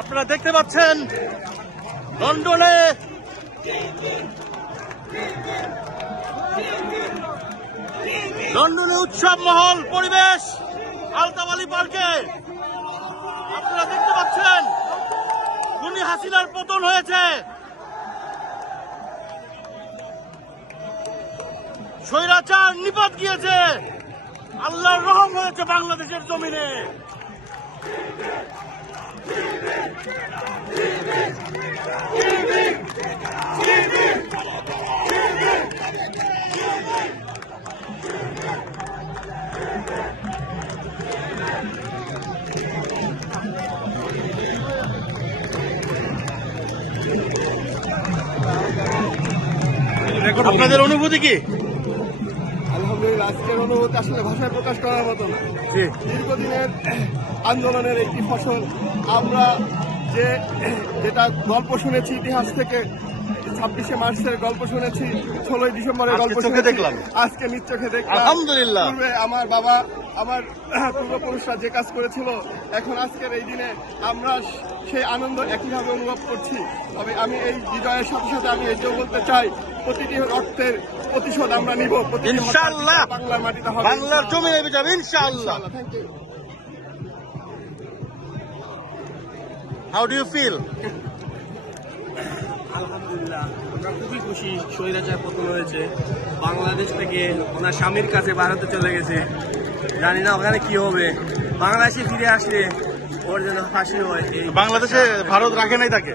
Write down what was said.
আপনারা দেখতে পাচ্ছেন লন্ডনে লন্ডনে উৎসব মহল পরিবেশ আলতাবালি পার্কে। আপনারা দেখতে পাচ্ছেন, খুনি হাসিনার পতন হয়েছে। স্বৈরাচার নিপাত গিয়েছে। আল্লাহর রহম হয়েছে বাংলাদেশের জমিনে। আপনাদের অনুভূতি কি? আজকের অনুভূতি আসলে ভাষায় প্রকাশ করার মতো না দীর্ঘদিনের আন্দোলনের একটি ফসল আমরা যে যেটা গল্প শুনেছি ইতিহাস থেকে ছাব্বিশে মার্চের গল্প শুনেছি ষোলোই ডিসেম্বরের গল্প শুনে দেখলাম। আজকে নিজ চোখে দেখলাম আলহামদুলিল্লাহ। আমার বাবা আমার পূর্বপুরুষরা যে কাজ করেছিল এখন আজকের এই দিনে আমরা সেই আনন্দ একইভাবে অনুভব করছি তবে আমি এই বিজয়ের সাথে সাথে আমি এটাও বলতে চাই প্রতিটি অর্থের প্রতিশোধ আমরা নিব ইনশাআল্লাহ। বাংলার মাটিতে হবে। বাংলার জমিনে যাবে ইনশাআল্লাহ। ইনশাআল্লাহ thank you how do you feel আলহামদুলিল্লাহ আমরা খুবই খুশি স্বৈরাচার পতন হয়েছে। বাংলাদেশ থেকে ওনার স্বামীর কাছে ভারতে চলে গেছে। জানি না ওখানে কি হবে। বাংলাদেশে ফিরে আসলে ওর জন্য ফাঁসি হয় এই বাংলাদেশে ভারত রাখে নাই তাকে.